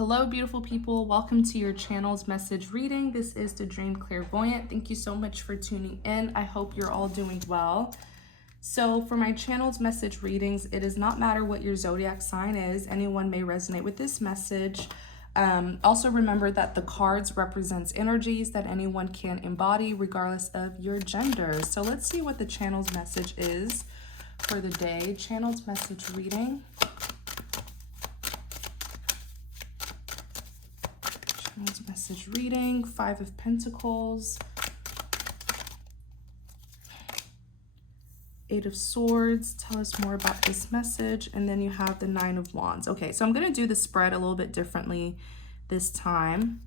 Hello, beautiful people. Welcome to your channel's message reading. This is the Dream Clairvoyant. Thank you so much for tuning in. I hope you're all doing well. So for my channel's message readings, it does not matter what your zodiac sign is. Anyone may resonate with this message. Also remember that the cards represents energies that anyone can embody regardless of your gender. So let's see what the channel's message is for the day. Channel's message reading. Message reading, Five of Pentacles, Eight of Swords. Tell us more about this message. And then you have the Nine of Wands. Okay, so I'm going to do the spread a little bit differently this time.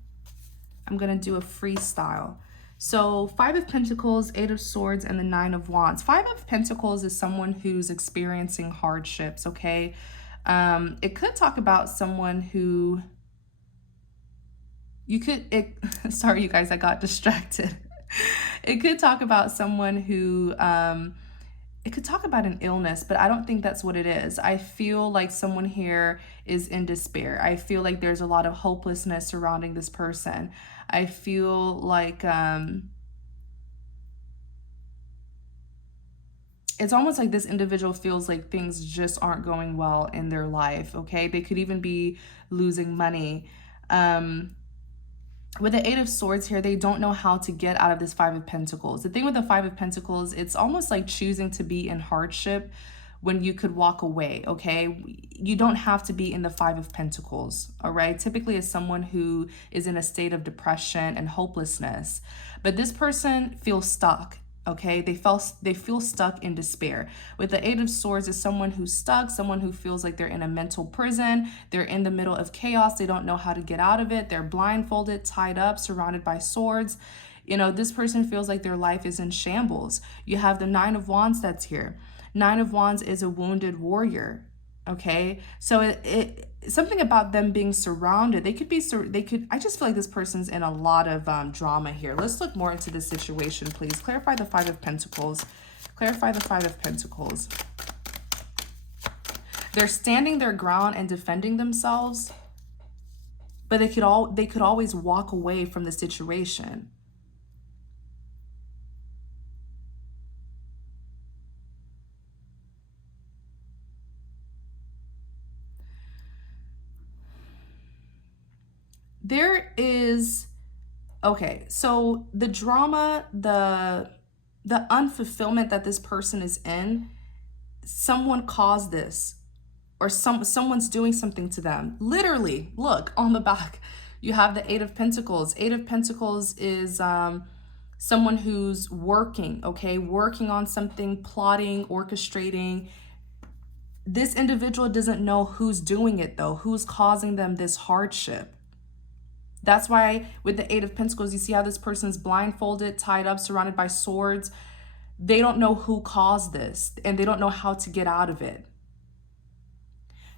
I'm going to do a freestyle. So Five of Pentacles, Eight of Swords, and the Nine of Wands. Five of Pentacles is someone who's experiencing hardships, okay? It could talk about someone who... sorry, you guys, I got distracted. It could talk about someone who, it could talk about an illness, but I don't think that's what it is. I feel like someone here is in despair. I feel like there's a lot of hopelessness surrounding this person. I feel like, it's almost like this individual feels like things just aren't going well in their life, okay? They could even be losing money. With the Eight of Swords here, they don't know how to get out of this Five of Pentacles. The thing with the Five of Pentacles, it's almost like choosing to be in hardship when you could walk away, okay? You don't have to be in the Five of Pentacles, all right? Typically, as someone who is in a state of depression and hopelessness. But this person feels stuck. Okay, they feel stuck in despair. With the Eight of Swords is someone who's stuck, someone who feels like they're in a mental prison. They're in the middle of chaos. They don't know how to get out of it. They're blindfolded, tied up, surrounded by swords. You know, this person feels like their life is in shambles. You have the Nine of Wands that's here. Nine of Wands is a wounded warrior. Okay, so it something about them being surrounded. I just feel like this person's in a lot of drama here. Let's look more into this situation, please. Clarify the Five of Pentacles. Clarify the Five of Pentacles. They're standing their ground and defending themselves, but they could always walk away from the situation. There is, okay, so the drama, the unfulfillment that this person is in, someone caused this, or someone's doing something to them. Literally, look on the back, you have the Eight of Pentacles. Eight of Pentacles is someone who's working, okay, working on something, plotting, orchestrating. This individual doesn't know who's doing it though, who's causing them this hardship. That's why with the Eight of Pentacles, you see how this person's blindfolded, tied up, surrounded by swords. They don't know who caused this, and they don't know how to get out of it.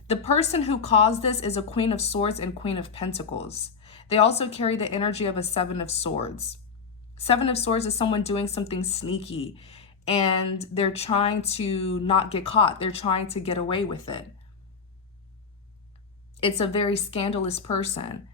The person who caused this is a Queen of Swords and Queen of Pentacles. They also carry the energy of a Seven of Swords. Seven of Swords is someone doing something sneaky, and they're trying to not get caught. They're trying to get away with it. It's a very scandalous person.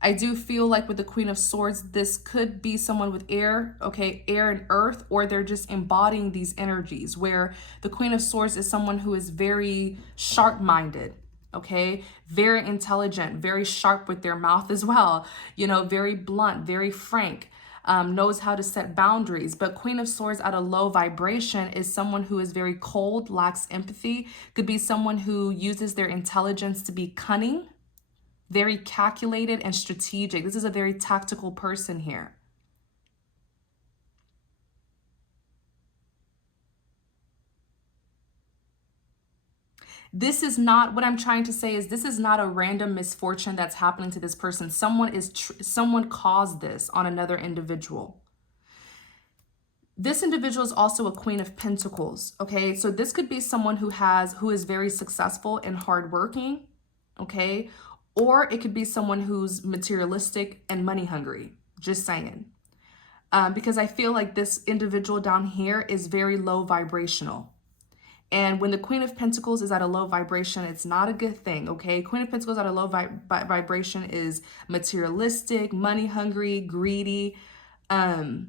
I do feel like with the Queen of Swords, this could be someone with air, okay, air and earth, or they're just embodying these energies, where the Queen of Swords is someone who is very sharp-minded, okay, very intelligent, very sharp with their mouth as well, you know, very blunt, very frank, knows how to set boundaries. But Queen of Swords at a low vibration is someone who is very cold, lacks empathy, could be someone who uses their intelligence to be cunning, very calculated and strategic. This is a very tactical person here. This is not, what I'm trying to say is this is not a random misfortune that's happening to this person. Someone caused this on another individual. This individual is also a Queen of Pentacles, okay? So this could be someone who is very successful and hardworking, okay? Or it could be someone who's materialistic and money hungry, just saying. Because I feel like this individual down here is very low vibrational. And when the Queen of Pentacles is at a low vibration, it's not a good thing, okay? Queen of Pentacles at a low vibration is materialistic, money hungry, greedy, not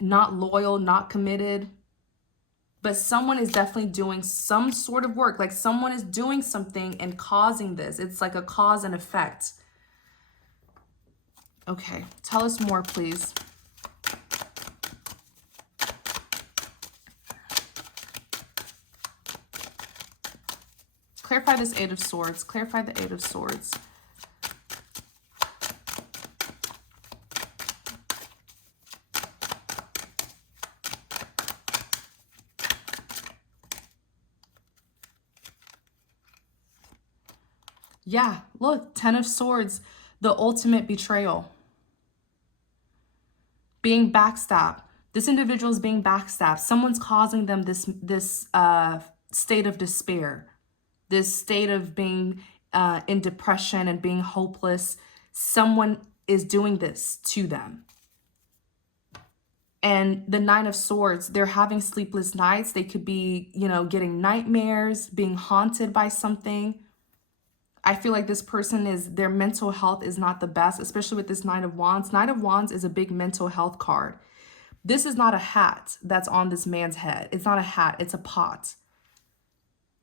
loyal, not committed. But someone is definitely doing some sort of work. Like someone is doing something and causing this. It's like a cause and effect. Okay, tell us more, please. Clarify this Eight of Swords. Clarify the Eight of Swords. Yeah, look, Ten of Swords, the ultimate betrayal. Being backstabbed. This individual is being backstabbed. Someone's causing them this state of despair. This state of being in depression and being hopeless. Someone is doing this to them. And the Nine of Swords, they're having sleepless nights. They could be, you know, getting nightmares, being haunted by something. I feel like this person their mental health is not the best, especially with this Nine of Wands. Nine of Wands is a big mental health card. This is not a hat that's on this man's head. It's not a hat, it's a pot.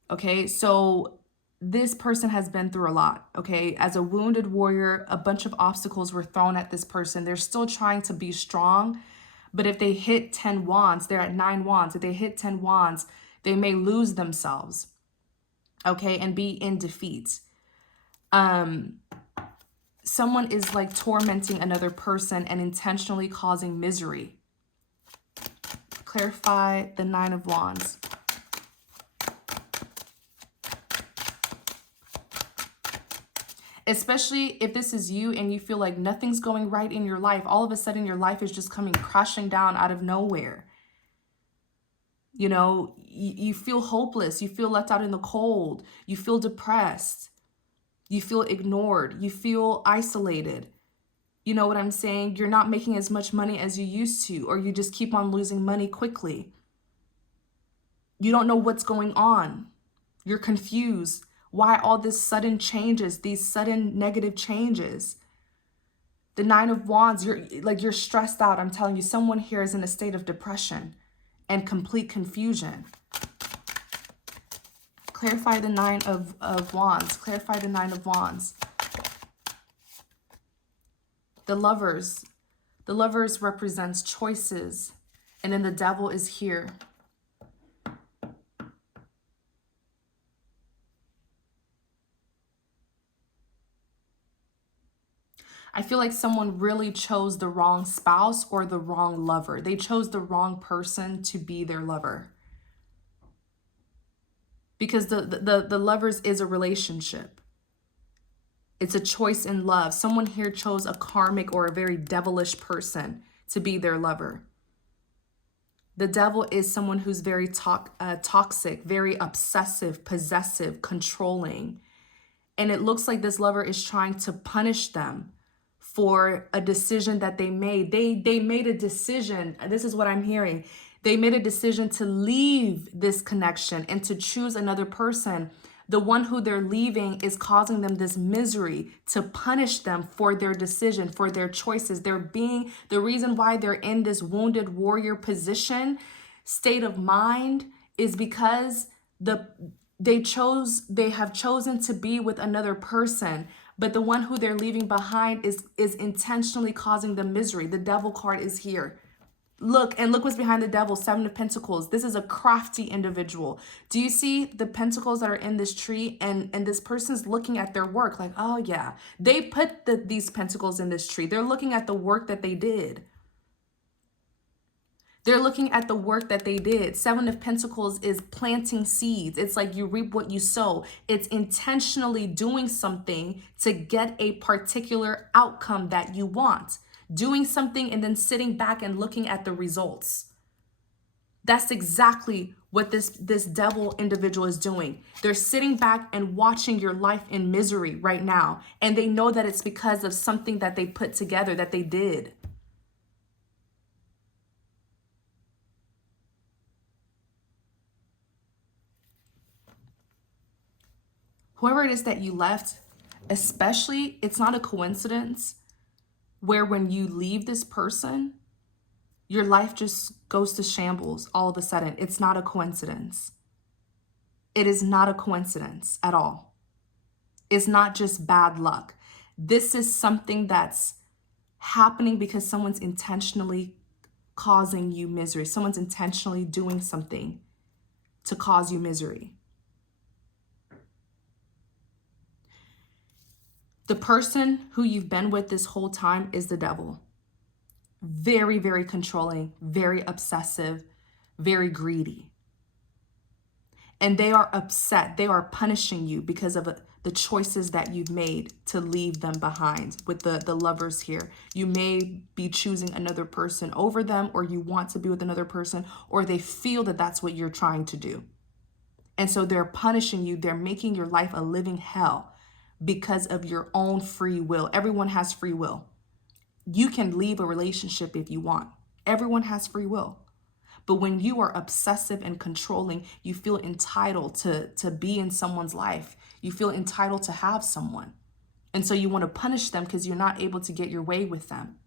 Okay, so this person has been through a lot, okay? As a wounded warrior, a bunch of obstacles were thrown at this person. They're still trying to be strong, but if they hit 10 wands, they're at 9 wands. If they hit 10 wands, they may lose themselves, okay, and be in defeat. Someone is like tormenting another person and intentionally causing misery. Clarify the Nine of Wands. Especially if this is you and you feel like nothing's going right in your life. All of a sudden your life is just coming crashing down out of nowhere. You know, you feel hopeless. You feel left out in the cold. You feel depressed. You feel ignored. You feel isolated. You know what I'm saying? You're not making as much money as you used to, or you just keep on losing money quickly. You don't know what's going on. You're confused. Why all this sudden changes, these sudden negative changes? The Nine of Wands, you're stressed out. I'm telling you, someone here is in a state of depression and complete confusion. Clarify the Nine of Wands. Clarify the Nine of Wands. The Lovers. The Lovers represents choices. And then the Devil is here. I feel like someone really chose the wrong spouse or the wrong lover. They chose the wrong person to be their lover. Because the Lovers is a relationship. It's a choice in love. Someone here chose a karmic or a very devilish person to be their lover. The Devil is someone who's very toxic, very obsessive, possessive, controlling. And it looks like this lover is trying to punish them for a decision that they made. They made a decision. This is what I'm hearing. They made a decision to leave this connection and to choose another person. The one who they're leaving is causing them this misery to punish them for their decision, for their choices. The reason why they're in this wounded warrior position, state of mind, is because they have chosen to be with another person, but the one who they're leaving behind is intentionally causing them misery. The Devil card is here. Look what's behind the Devil. Seven of Pentacles. This is a crafty individual. Do you see the pentacles that are in this tree? And this person's looking at their work like, oh yeah, they put these pentacles in this tree. They're looking at the work that they did. They're looking at the work that they did. Seven of Pentacles is planting seeds. It's like you reap what you sow. It's intentionally doing something to get a particular outcome that you want. Doing something and then sitting back and looking at the results. That's exactly what this Devil individual is doing. They're sitting back and watching your life in misery right now. And they know that it's because of something that they put together, that they did. Whoever it is that you left, especially, it's not a coincidence where when you leave this person, your life just goes to shambles all of a sudden. It's not a coincidence. It is not a coincidence at all. It's not just bad luck. This is something that's happening because someone's intentionally causing you misery. Someone's intentionally doing something to cause you misery. The person who you've been with this whole time is the devil. Very, very controlling, very obsessive, very greedy. And they are upset. They are punishing you because of the choices that you've made to leave them behind. With the lovers here, you may be choosing another person over them, or you want to be with another person, or they feel that that's what you're trying to do. And so they're punishing you. They're making your life a living hell because of your own free will. Everyone has free will. You can leave a relationship if you want. Everyone has free will. But when you are obsessive and controlling, you feel entitled to be in someone's life. You feel entitled to have someone. And so you want to punish them because you're not able to get your way with them.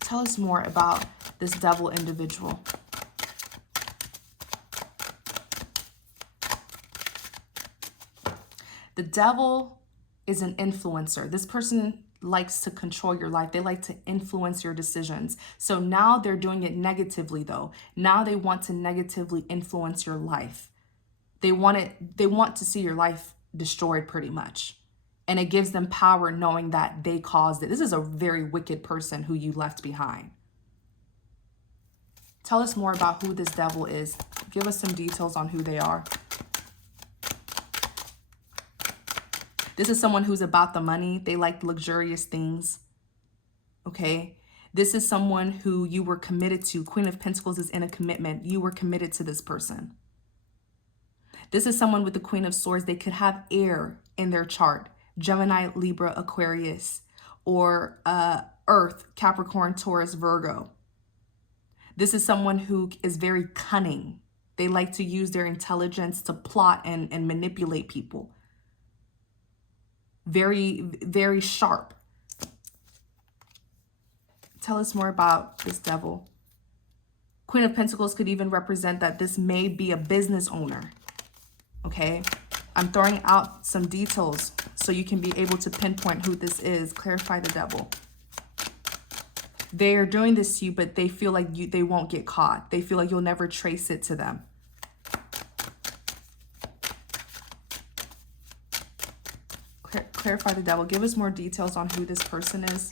Tell us more about this devil individual. The devil is an influencer. This person likes to control your life. They like to influence your decisions. So now they're doing it negatively though. Now they want to negatively influence your life. They want to see your life destroyed pretty much. And it gives them power knowing that they caused it. This is a very wicked person who you left behind. Tell us more about who this devil is. Give us some details on who they are. This is someone who's about the money. They like luxurious things. Okay. This is someone who you were committed to. Queen of Pentacles is in a commitment. You were committed to this person. This is someone with the Queen of Swords. They could have air in their chart. Gemini, Libra, Aquarius, or Earth, Capricorn, Taurus, Virgo. This is someone who is very cunning. They like to use their intelligence to plot and manipulate people. Very, very sharp. Tell us more about this devil. Queen of Pentacles could even represent that this may be a business owner. Okay? I'm throwing out some details so you can be able to pinpoint who this is. Clarify the devil. They are doing this to you, but they feel like they won't get caught. They feel like you'll never trace it to them. Clarify the devil. Give us more details on who this person is.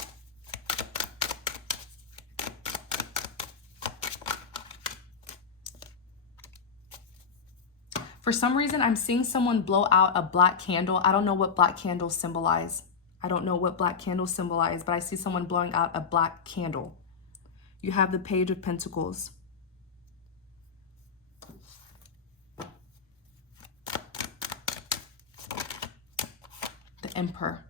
For some reason, I'm seeing someone blow out a black candle. I don't know what black candles symbolize. I don't know what black candles symbolize, but I see someone blowing out a black candle. You have the Page of Pentacles. The Emperor.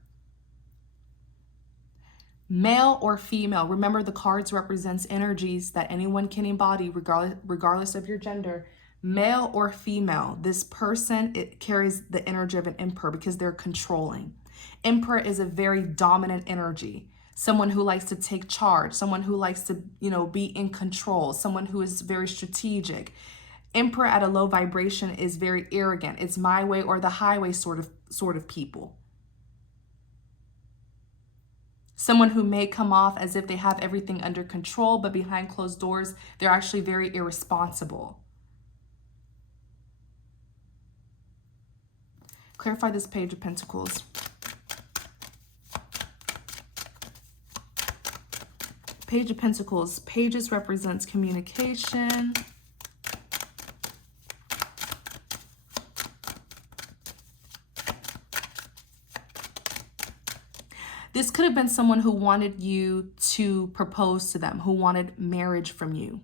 Male or female. Remember, the cards represents energies that anyone can embody regardless of your gender. Male or female, this person, it carries the energy of an emperor because they're controlling. Emperor is a very dominant energy. Someone who likes to take charge, someone who likes to, be in control, someone who is very strategic. Emperor at a low vibration is very arrogant. It's my way or the highway sort of people. Someone who may come off as if they have everything under control, but behind closed doors, they're actually very irresponsible. Clarify this Page of Pentacles. Page of Pentacles. Pages represents communication. This could have been someone who wanted you to propose to them, who wanted marriage from you.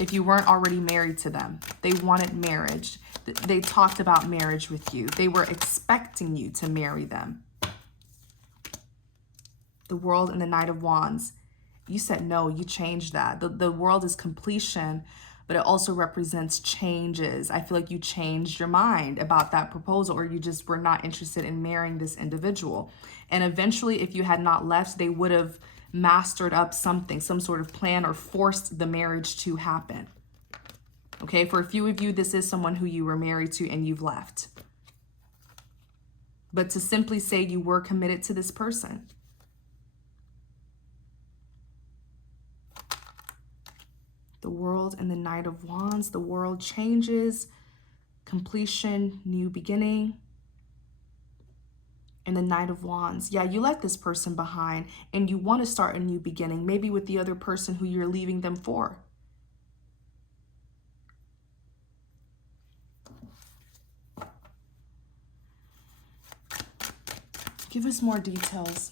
If you weren't already married to them, they wanted marriage. They talked about marriage with you. They were expecting you to marry them. the World and the Knight of Wands. You said no, you changed that. The World is completion, but it also represents changes. I feel like you changed your mind about that proposal, or you just were not interested in marrying this individual. And eventually, if you had not left, they would have mastered up something, some sort of plan, or forced the marriage to happen. Okay, for a few of you, this is someone who you were married to and you've left. But to simply say you were committed to this person. The World and the Knight of Wands. The World changes, completion, new beginning. And the Knight of Wands. Yeah, you left this person behind and you want to start a new beginning, maybe with the other person who you're leaving them for. Give us more details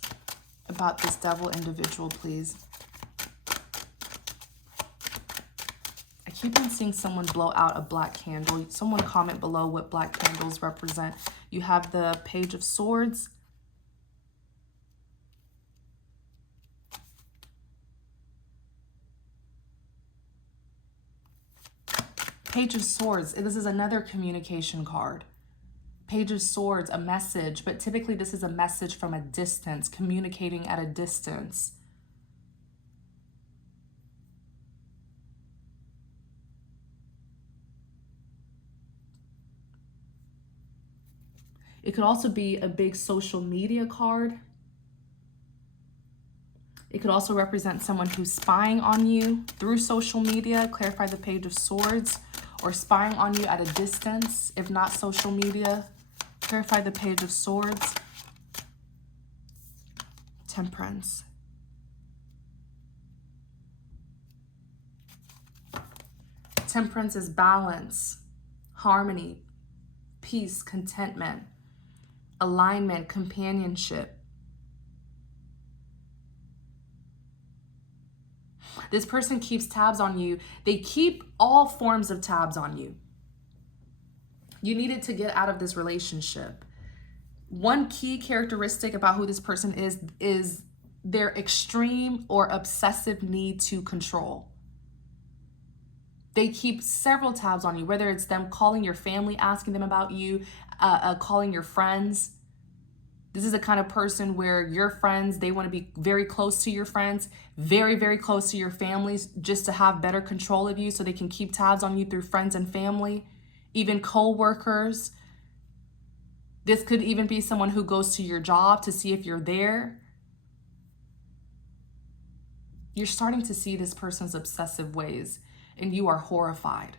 about this devil individual, please. I keep on seeing someone blow out a black candle. Someone comment below what black candles represent. You have the Page of Swords. Page of Swords. This is another communication card. Page of Swords, a message, but typically this is a message from a distance, communicating at a distance. It could also be a big social media card. It could also represent someone who's spying on you through social media, clarify the Page of Swords, or spying on you at a distance, if not social media. Clarify the Page of Swords. Temperance. Temperance is balance, harmony, peace, contentment, alignment, companionship. This person keeps tabs on you. They keep all forms of tabs on you. You needed to get out of this relationship. One key characteristic about who this person is their extreme or obsessive need to control. They keep several tabs on you, whether it's them calling your family, asking them about you, calling your friends. This is the kind of person where your friends, they want to be very close to your friends, very, very close to your families, just to have better control of you so they can keep tabs on you through friends and family. Even co-workers. This could even be someone who goes to your job to see if you're there. You're starting to see this person's obsessive ways and you are horrified.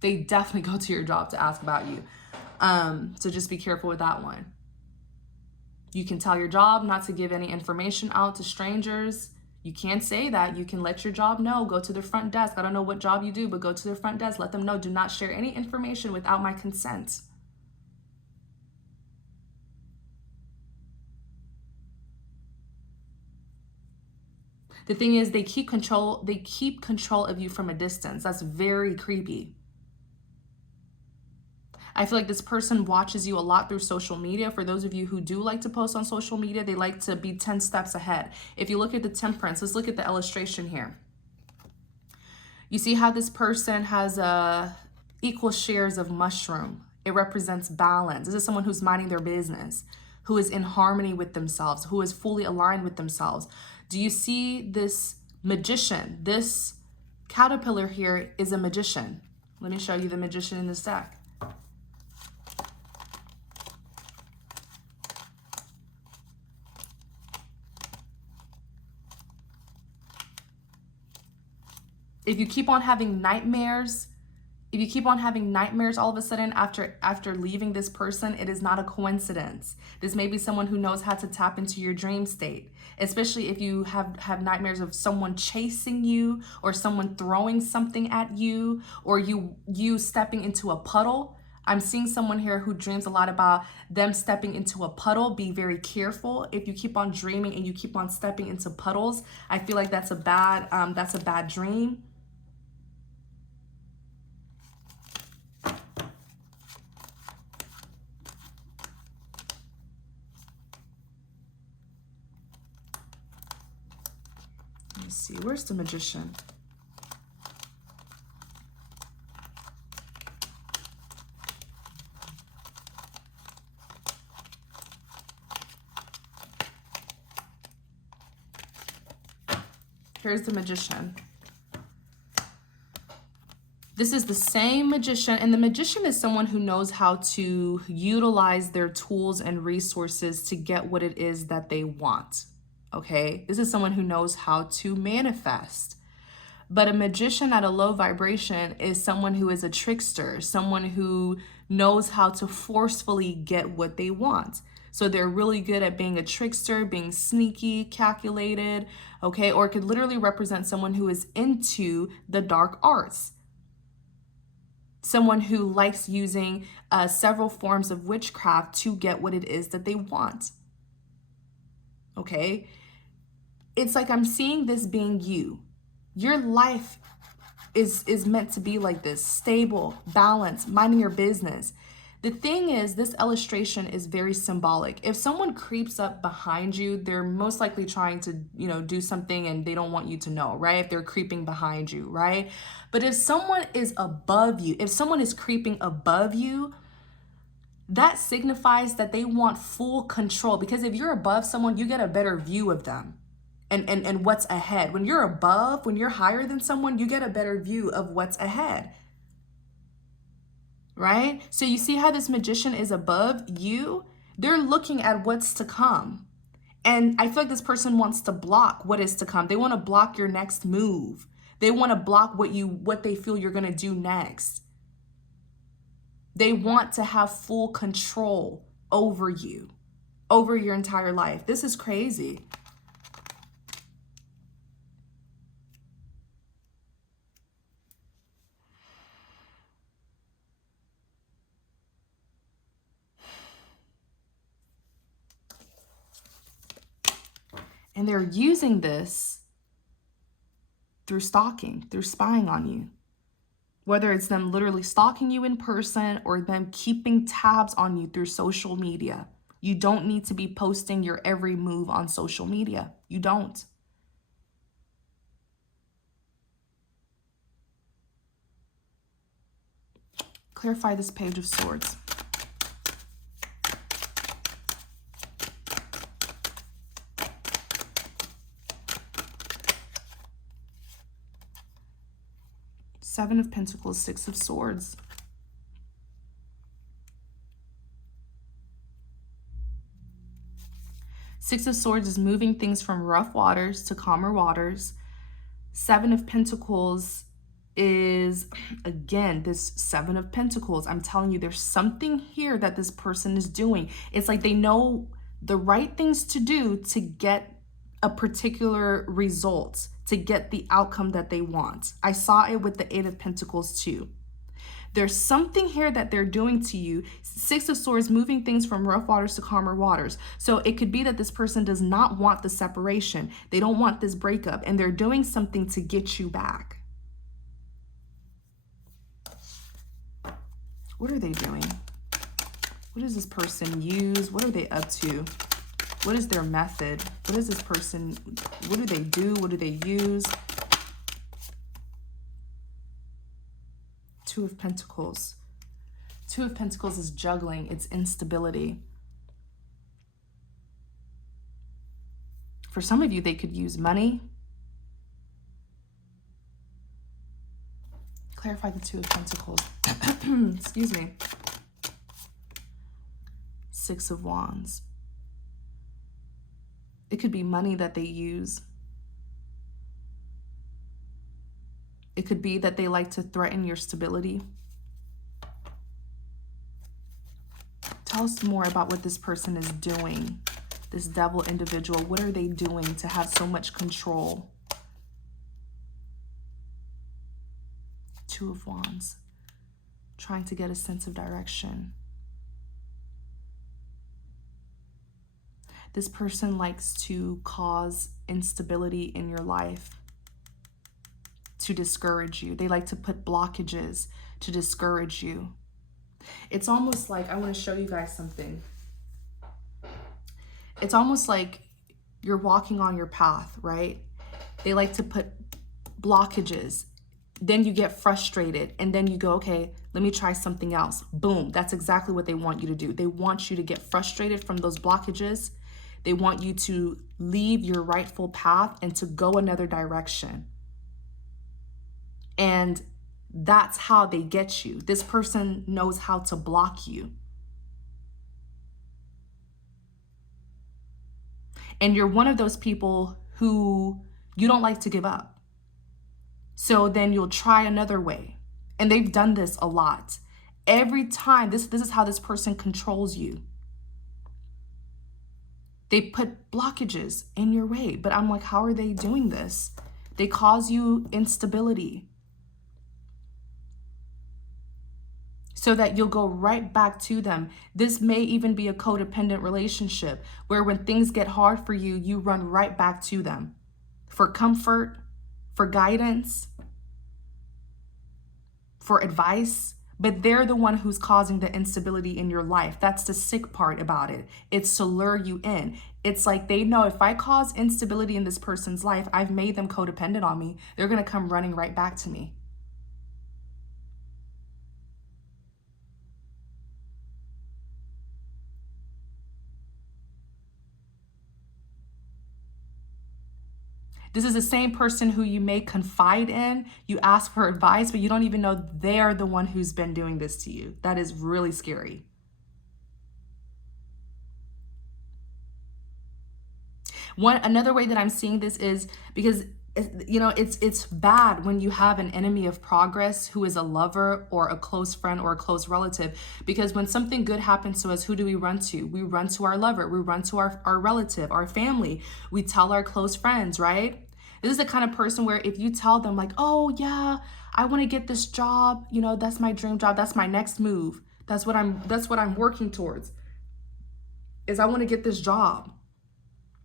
They definitely go to your job to ask about you. So just be careful with that one. You can tell your job not to give any information out to strangers. You can't say that. You can let your job know. Go to the front desk. I don't know what job you do, but go to the front desk. Let them know. Do not share any information without my consent. The thing is, they keep control of you from a distance. That's very creepy. I feel like this person watches you a lot through social media. For those of you who do like to post on social media, they like to be 10 steps ahead. If you look at the Temperance, let's look at the illustration here. You see how this person has equal shares of mushroom. It represents balance. This is someone who's minding their business, who is in harmony with themselves, who is fully aligned with themselves. Do you see this magician? This caterpillar here is a magician. Let me show you the magician in this deck. If you keep on having nightmares, all of a sudden after leaving this person, it is not a coincidence. This may be someone who knows how to tap into your dream state, especially if you have nightmares of someone chasing you or someone throwing something at you or you stepping into a puddle. I'm seeing someone here who dreams a lot about them stepping into a puddle. Be very careful. If you keep on dreaming and you keep on stepping into puddles, I feel like that's a bad dream. me see. Where's the Magician? Here's the Magician. This is the same Magician, and the Magician is someone who knows how to utilize their tools and resources to get what it is that they want, okay? This is someone who knows how to manifest. But a magician at a low vibration is someone who is a trickster, someone who knows how to forcefully get what they want. So they're really good at being a trickster, being sneaky, calculated, okay? Or it could literally represent someone who is into the dark arts. Someone who likes using several forms of witchcraft to get what it is that they want. Okay? It's like I'm seeing this being you. Your life is meant to be like this, stable, balanced, minding your business. The thing is, this illustration is very symbolic. If someone creeps up behind you, they're most likely trying to, do something and they don't want you to know, right? If they're creeping behind you, right? But if someone is above you, if someone is creeping above you, that signifies that they want full control. Because if you're above someone, you get a better view of them and what's ahead. When you're above, when you're higher than someone, you get a better view of what's ahead. Right? So you see how this magician is above you? They're looking at what's to come. And I feel like this person wants to block what is to come. They want to block your next move. They want to block what they feel you're going to do next. They want to have full control over you, over your entire life. This is crazy. And they're using this through stalking, through spying on you. Whether it's them literally stalking you in person or them keeping tabs on you through social media. You don't need to be posting your every move on social media. You don't. Clarify this Page of Swords. Seven of Pentacles, Six of Swords. Six of Swords is moving things from rough waters to calmer waters. Seven of Pentacles is, again, this Seven of Pentacles. I'm telling you, there's something here that this person is doing. It's like they know the right things to do to get a particular result, to get the outcome that they want. I saw it with the Eight of Pentacles too. There's something here that they're doing to you. Six of Swords, moving things from rough waters to calmer waters. So it could be that this person does not want the separation. They don't want this breakup, and they're doing something to get you back. What are they doing? What does this person use? What are they up to? What is their method? What is this person? What do they do? What do they use? Two of Pentacles. Two of Pentacles is juggling. It's instability. For some of you, they could use money. Clarify the Two of Pentacles. Excuse me. Six of Wands. It could be money that they use. It could be that they like to threaten your stability. Tell us more about what this person is doing. This devil individual, what are they doing to have so much control? Two of Wands. Trying to get a sense of direction. This person likes to cause instability in your life to discourage you. They like to put blockages to discourage you. It's almost like, I want to show you guys something. It's almost like you're walking on your path, right? They like to put blockages. Then you get frustrated and then you go, okay, let me try something else. Boom. That's exactly what they want you to do. They want you to get frustrated from those blockages. They want you to leave your rightful path and to go another direction. And that's how they get you. This person knows how to block you. And you're one of those people who you don't like to give up. So then you'll try another way. And they've done this a lot. Every time, this is how this person controls you. They put blockages in your way. But I'm like, how are they doing this? They cause you instability, so that you'll go right back to them. This may even be a codependent relationship where when things get hard for you, you run right back to them for comfort, for guidance, for advice. But they're the one who's causing the instability in your life. That's the sick part about it. It's to lure you in. It's like they know if I cause instability in this person's life, I've made them codependent on me. They're going to come running right back to me. This is the same person who you may confide in, you ask for advice, but you don't even know they're the one who's been doing this to you. That is really scary. Another way that I'm seeing this is because it's bad when you have an enemy of progress who is a lover or a close friend or a close relative, because when something good happens to us, who do we run to? We run to our lover, we run to our relative, our family, we tell our close friends, right? This is the kind of person where if you tell them like, oh yeah, I want to get this job, that's my dream job, that's my next move, that's what I'm working towards, is I want to get this job.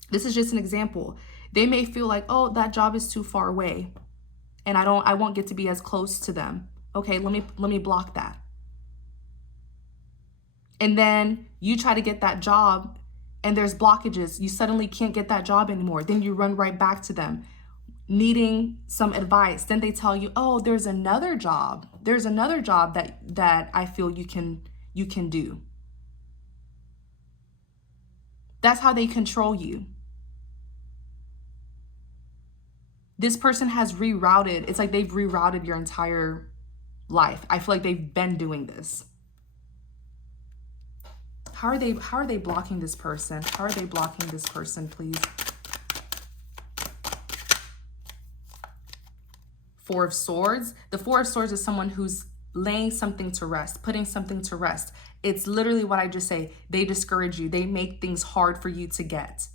This is just an example. They may feel like, oh, that job is too far away and I won't get to be as close to them. Okay, let me block that. And then you try to get that job and there's blockages. You suddenly can't get that job anymore. Then you run right back to them needing some advice. Then they tell you, oh, there's another job. There's another job that I feel you can do. That's how they control you. This person has rerouted. It's like they've rerouted your entire life. I feel like they've been doing this. How are they blocking this person? How are they blocking this person, please? Four of Swords. The Four of Swords is someone who's laying something to rest, putting something to rest. It's literally what I just say. They discourage you. They make things hard for you to get.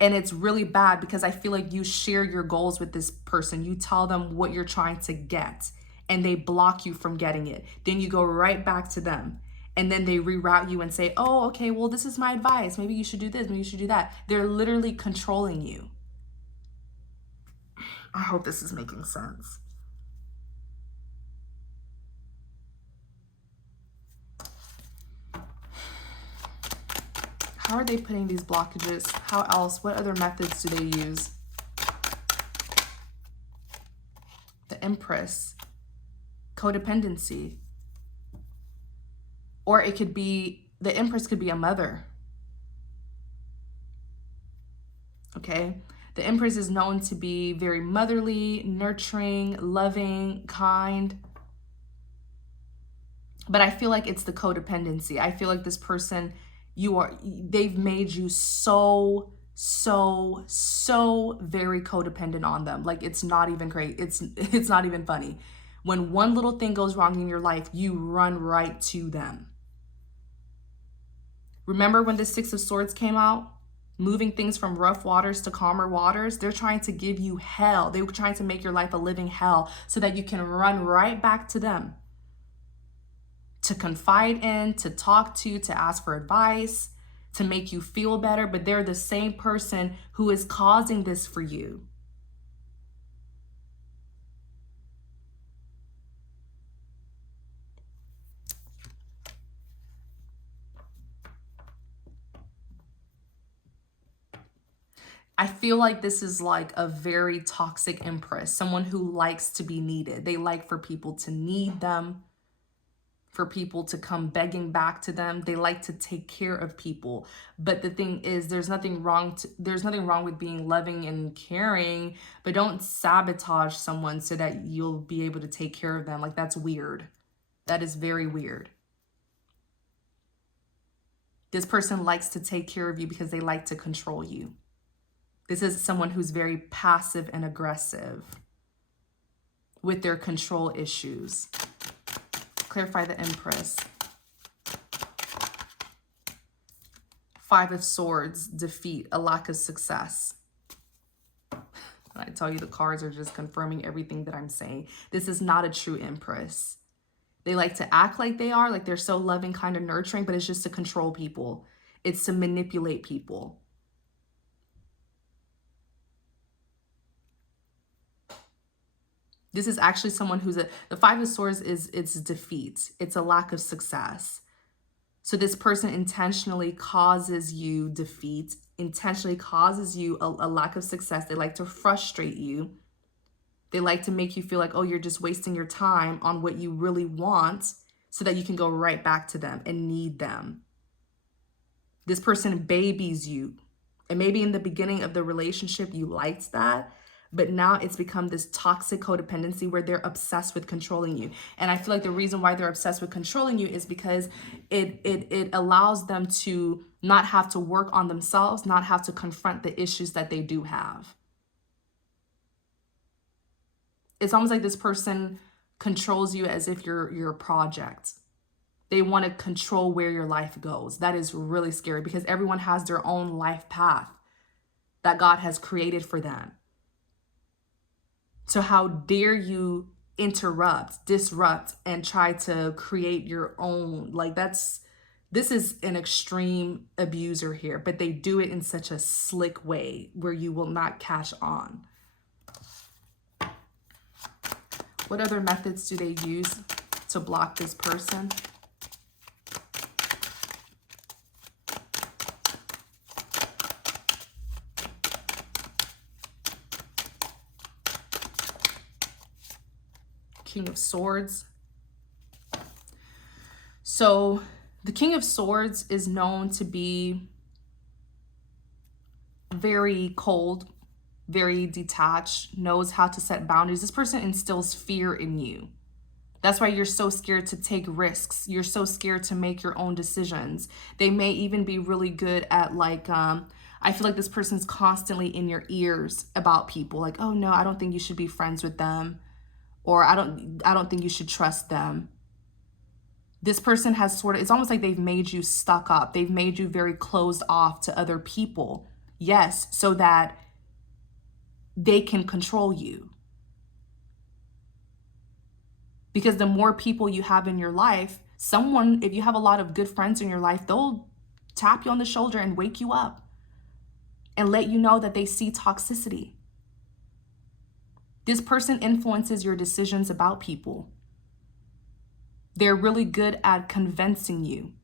And it's really bad because I feel like you share your goals with this person. You tell them what you're trying to get and they block you from getting it. Then you go right back to them and then they reroute you and say, oh, okay, well, this is my advice. Maybe you should do this. Maybe you should do that. They're literally controlling you. I hope this is making sense. How are they putting these blockages? How else? What other methods do they use? The Empress. Codependency. Or it could be, the Empress could be a mother. Okay? The Empress is known to be very motherly, nurturing, loving, kind. But I feel like it's the codependency. I feel like this person, they've made you so very codependent on them. Like it's not even great. It's not even funny. When one little thing goes wrong in your life, you run right to them. Remember when the Six of Swords came out? Moving things from rough waters to calmer waters. They're trying to give you hell. They were trying to make your life a living hell so that you can run right back to them. To confide in, to talk to ask for advice, to make you feel better, but they're the same person who is causing this for you. I feel like this is like a very toxic empress, someone who likes to be needed. They like for people to need them, for people to come begging back to them. They like to take care of people. But the thing is, there's nothing wrong with being loving and caring, but don't sabotage someone so that you'll be able to take care of them. Like, that's weird. That is very weird. This person likes to take care of you because they like to control you. This is someone who's very passive and aggressive with their control issues. Clarify the Empress. Five of Swords, defeat, a lack of success. I tell you, the cards are just confirming everything that I'm saying. This is not a true Empress. They like to act like they are, like they're so loving, kind of nurturing, but it's just to control people. It's to manipulate people. This is actually someone who's the Five of Swords is, it's defeat. It's a lack of success. So this person intentionally causes you defeat, intentionally causes you a lack of success. They like to frustrate you. They like to make you feel like, oh, you're just wasting your time on what you really want so that you can go right back to them and need them. This person babies you. And maybe in the beginning of the relationship, you liked that. But now it's become this toxic codependency where they're obsessed with controlling you. And I feel like the reason why they're obsessed with controlling you is because it allows them to not have to work on themselves, not have to confront the issues that they do have. It's almost like this person controls you as if you're a project. They want to control where your life goes. That is really scary because everyone has their own life path that God has created for them. So how dare you interrupt, disrupt, and try to create your own? Like, this is an extreme abuser here, but they do it in such a slick way where you will not catch on. What other methods do they use to block this person? King of Swords. So the King of Swords is known to be very cold, very detached, knows how to set boundaries. This person instills fear in you. That's why you're so scared to take risks. You're so scared to make your own decisions. They may even be really good at I feel like this person's constantly in your ears about people. Like, oh no, I don't think you should be friends with them. Or I don't think you should trust them. This person has it's almost like they've made you stuck up. They've made you very closed off to other people. Yes, so that they can control you. Because the more people you have in your life, if you have a lot of good friends in your life, they'll tap you on the shoulder and wake you up and let you know that they see toxicity. This person influences your decisions about people. They're really good at convincing you.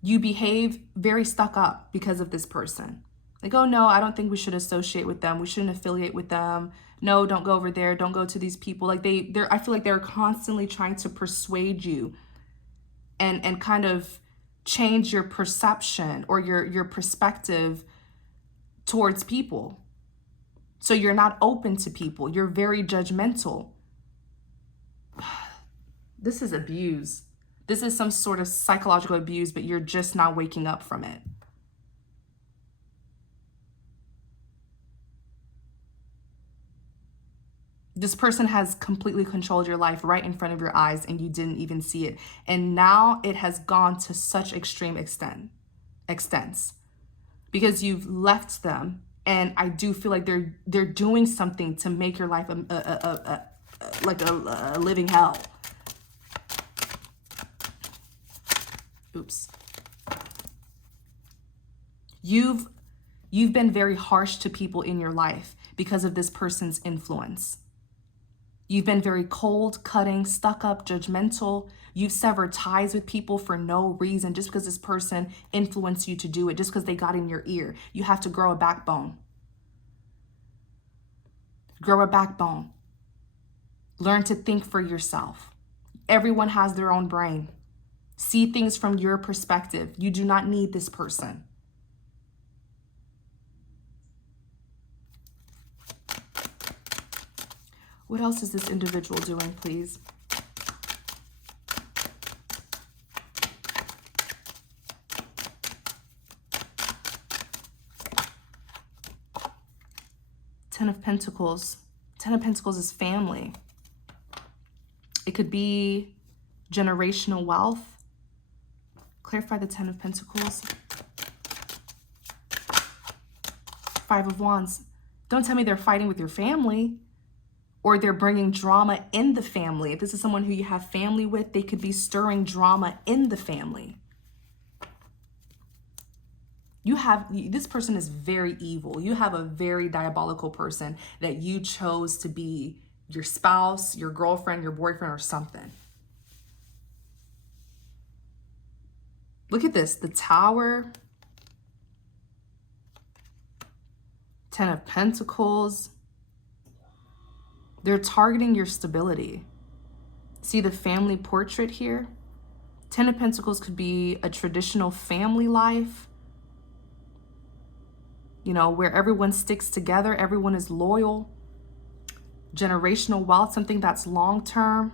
You behave very stuck up because of this person. Like, oh no, I don't think we should associate with them. We shouldn't affiliate with them. No, don't go over there. Don't go to these people. Like I feel like they're constantly trying to persuade you and kind of change your perception or your perspective towards people. So you're not open to people. You're very judgmental. This is abuse. This is some sort of psychological abuse, but you're just not waking up from it. This person has completely controlled your life right in front of your eyes and you didn't even see it. And now it has gone to such extreme extents because you've left them. And I do feel like they're doing something to make your life like a living hell. Oops. You've been very harsh to people in your life because of this person's influence. You've been very cold, cutting, stuck up, judgmental. You've severed ties with people for no reason, just because this person influenced you to do it, just because they got in your ear. You have to grow a backbone. Grow a backbone. Learn to think for yourself. Everyone has their own brain. See things from your perspective. You do not need this person. What else is this individual doing, please? Ten of Pentacles. Ten of Pentacles is family. It could be generational wealth. Clarify the Ten of Pentacles. Five of Wands. Don't tell me they're fighting with your family or they're bringing drama in the family. If this is someone who you have family with, they could be stirring drama in the family. This person is very evil. You have a very diabolical person that you chose to be your spouse, your girlfriend, your boyfriend, or something. Look at this, the Tower, Ten of Pentacles. They're targeting your stability. See the family portrait here? Ten of Pentacles could be a traditional family life, you know, where everyone sticks together, everyone is loyal. Generational wealth, something that's long-term.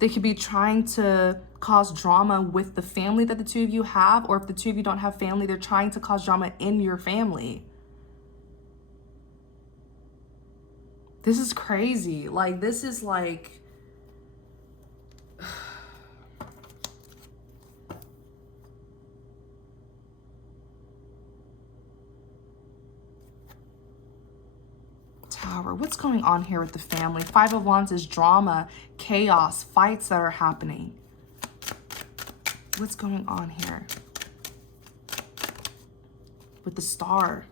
They could be trying to cause drama with the family that the two of you have, or if the two of you don't have family, they're trying to cause drama in your family. This is crazy. Like, this is like... Tower. What's going on here with the family? Five of Wands is drama, chaos, fights that are happening. What's going on here with the Star?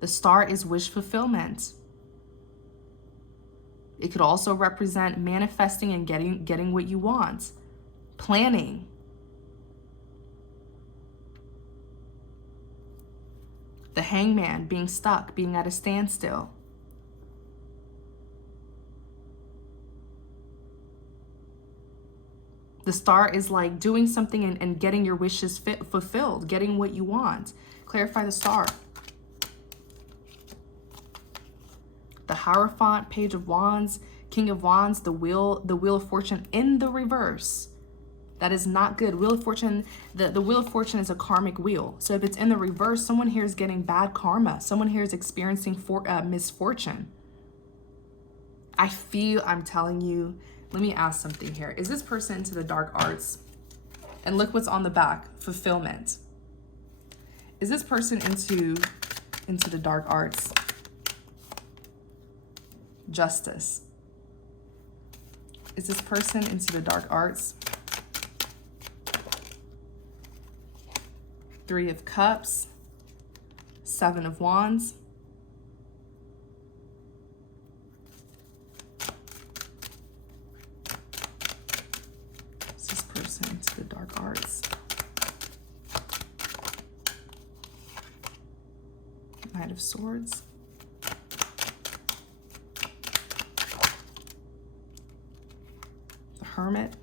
The Star is wish fulfillment. It could also represent manifesting and getting what you want. Planning. The Hangman, being stuck, being at a standstill. The Star is like doing something and getting your wishes fulfilled, getting what you want. Clarify the Star. The Hierophant, Page of Wands, King of Wands, the Wheel of Fortune in the reverse. That is not good. Wheel of Fortune, the Wheel of Fortune is a karmic wheel. So if it's in the reverse, someone here is getting bad karma. Someone here is experiencing misfortune. I'm telling you, let me ask something here. Is this person into the dark arts? And look what's on the back, fulfillment. Is this person into the dark arts? Justice. Is this person into the dark arts? Three of Cups, Seven of Wands. Is this person into the dark arts? Knight of Swords. The Hermit.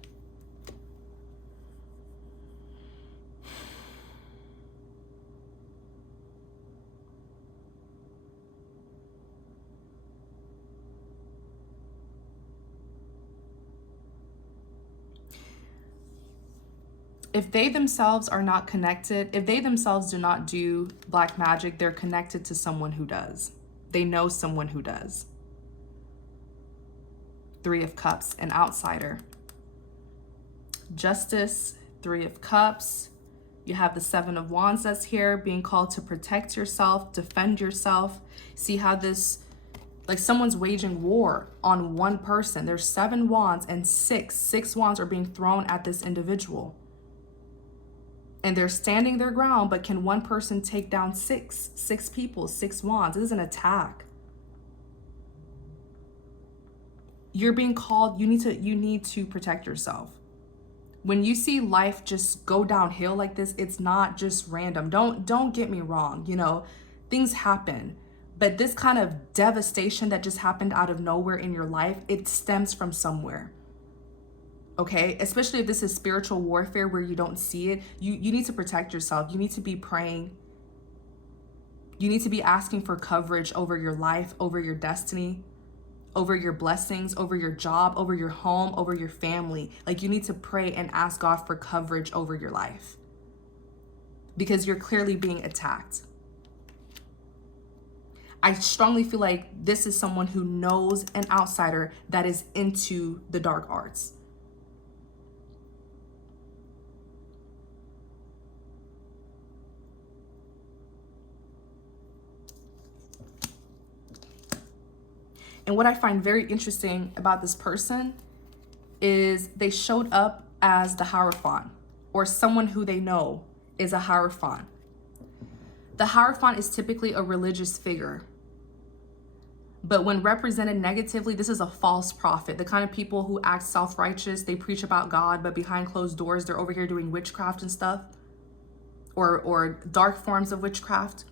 If they themselves are not connected, if they themselves do not do black magic, they're connected to someone who does. They know someone who does. Three of Cups, an outsider. Justice, Three of Cups. You have the Seven of Wands that's here, being called to protect yourself, defend yourself. See how this, like someone's waging war on one person. There's 7 wands and 6 wands are being thrown at this individual. And they're standing their ground, but can one person take down 6 people, 6 wands? This is an attack. You're being called, you need to protect yourself. When you see life just go downhill like this, it's not just random. Don't get me wrong, you know, Things happen. But this kind of devastation that just happened out of nowhere in your life, it stems from somewhere. Okay, especially if this is spiritual warfare where you don't see it, you need to protect yourself. You need to be praying. You need to be asking for coverage over your life, over your destiny, over your blessings, over your job, over your home, over your family. Like, you need to pray and ask God for coverage over your life because you're clearly being attacked. I strongly feel like this is someone who knows an outsider that is into the dark arts. And what I find very interesting about this person is they showed up as the Hierophant, or someone who they know is a Hierophant. The Hierophant is typically a religious figure. But when represented negatively, this is a false prophet. The kind of people who act self-righteous, they preach about God, but behind closed doors, they're over here doing witchcraft and stuff, or dark forms of witchcraft.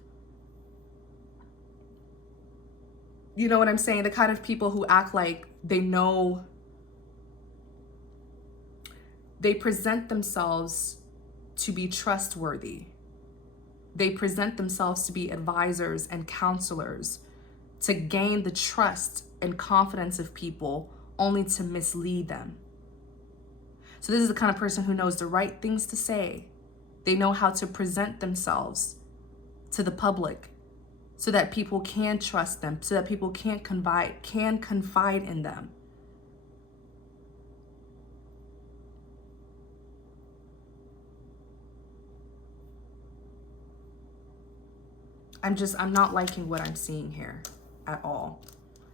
You know what I'm saying? The kind of people who act like they know, they present themselves to be trustworthy. They present themselves to be advisors and counselors to gain the trust and confidence of people, only to mislead them. So this is the kind of person who knows the right things to say. They know how to present themselves to the public so that people can trust them, so that people can confide in them. I'm not liking what I'm seeing here at all.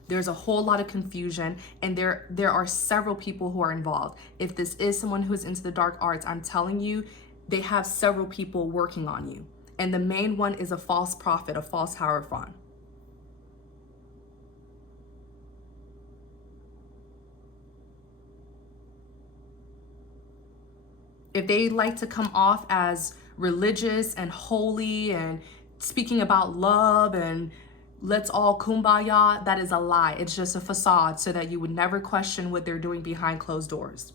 There's a whole lot of confusion, and there are several people who are involved. If this is someone who's into the dark arts, I'm telling you, they have several people working on you. And the main one is a false prophet, a false Hierophant. If they like to come off as religious and holy and speaking about love and let's all kumbaya, that is a lie. It's just a facade so that you would never question what they're doing behind closed doors.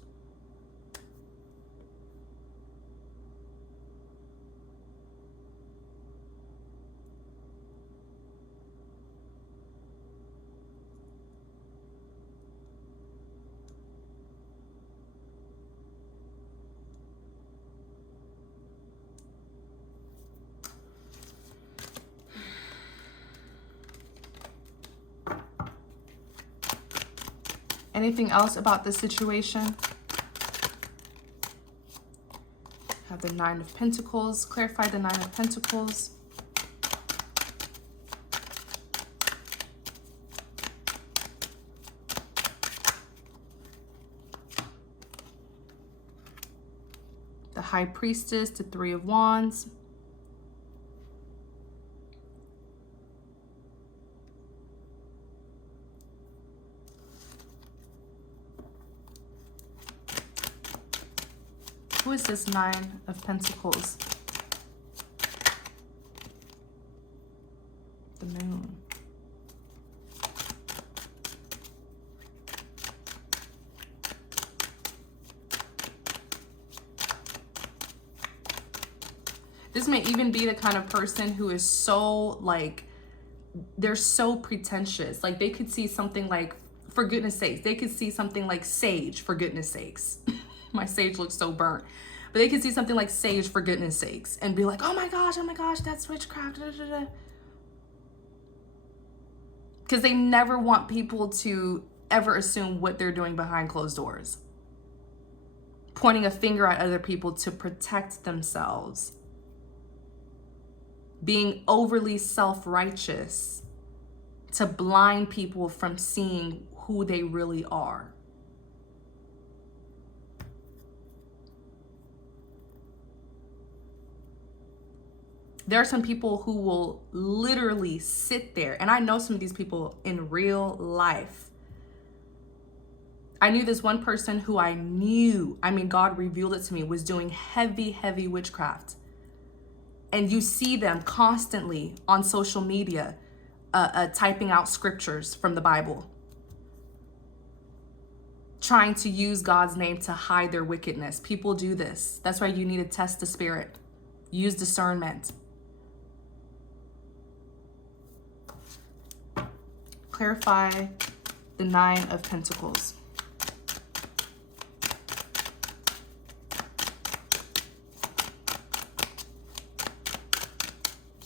Anything else about this situation? Have the Nine of Pentacles. Clarify the Nine of Pentacles. The High Priestess, the Three of Wands. Who is this Nine of Pentacles? The Moon. This may even be the kind of person who is so like, they're so pretentious. Like they could see something like, for goodness sakes, they could see something like sage, for goodness sakes. My sage looks so burnt. But they could see something like sage, for goodness sakes, and be like, oh my gosh, that's witchcraft. Because they never want people to ever assume what they're doing behind closed doors. Pointing a finger at other people to protect themselves. Being overly self-righteous to blind people from seeing who they really are. There are some people who will literally sit there, and I know some of these people in real life. I knew this one person who I knew, I mean, God revealed it to me, was doing heavy, heavy witchcraft. and you see them constantly on social media typing out scriptures from the Bible, trying to use God's name to hide their wickedness. People do this. That's why you need to test the spirit. Use discernment. Clarify the 9 of Pentacles.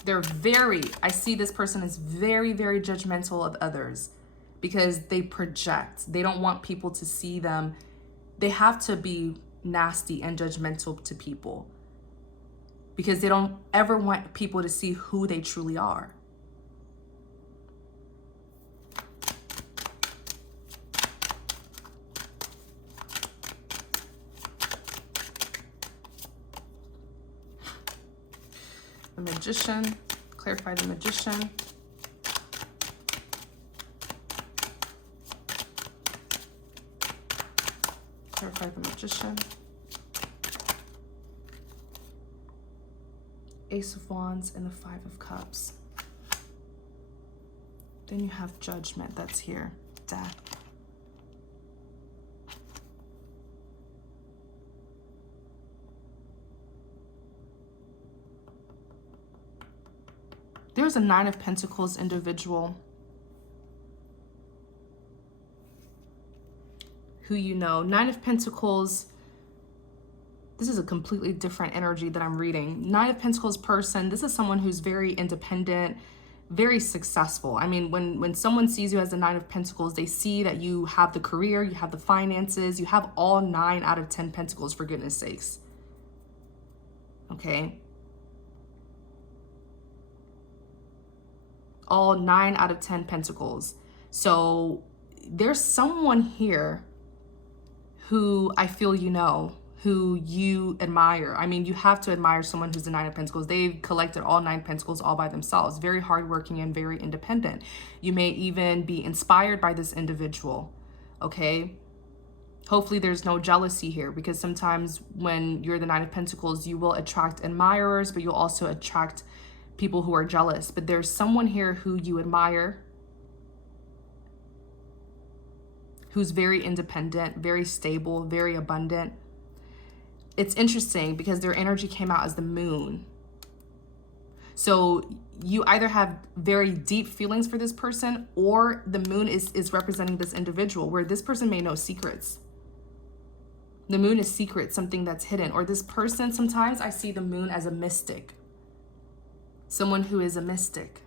I see this person is very, very judgmental of others because they project. They don't want people to see them. They have to be nasty and judgmental to people because they don't ever want people to see who they truly are. The Magician, clarify the Magician. Clarify the Magician. Ace of Wands and the 5 of Cups. Then you have Judgment that's here, Death. There's a 9 of Pentacles individual who you know. 9 of Pentacles, this is a completely different energy that I'm reading. 9 of Pentacles person, this is someone who's very independent, very successful. I mean, when someone sees you as the 9 of Pentacles, they see that you have the career, you have the finances, you have all 9 out of 10 Pentacles, for goodness sakes. Okay? All 9 out of 10 Pentacles. So there's someone here who I feel you know, who you admire. I mean, you have to admire someone who's the 9 of Pentacles. They've collected all 9 Pentacles all by themselves. Very hardworking and very independent. You may even be inspired by this individual, okay? Hopefully there's no jealousy here, because sometimes when you're the 9 of Pentacles, you will attract admirers, but you'll also attract people who are jealous. But there's someone here who you admire, who's very independent, very stable, very abundant. It's interesting because their energy came out as the Moon. So you either have very deep feelings for this person, or the Moon is representing this individual, where this person may know secrets. The Moon is secret, something that's hidden. Or this person, sometimes I see the Moon as a mystic. Someone who is a mystic.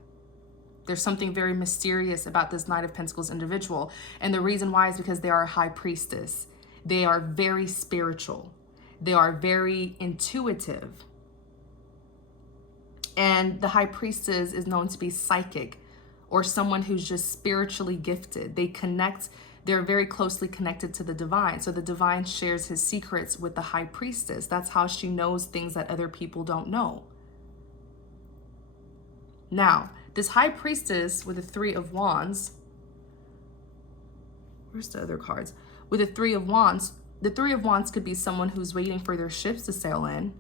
There's something very mysterious about this 9 of Pentacles individual. And the reason why is because they are a high priestess. They are very spiritual. They are very intuitive. And the high priestess is known to be psychic, or someone who's just spiritually gifted. They're very closely connected to the divine. So the divine shares his secrets with the high priestess. That's how she knows things that other people don't know. Now, this high priestess with the 3 of Wands, where's the other cards? With the 3 of Wands, the 3 of Wands could be someone who's waiting for their ships to sail in.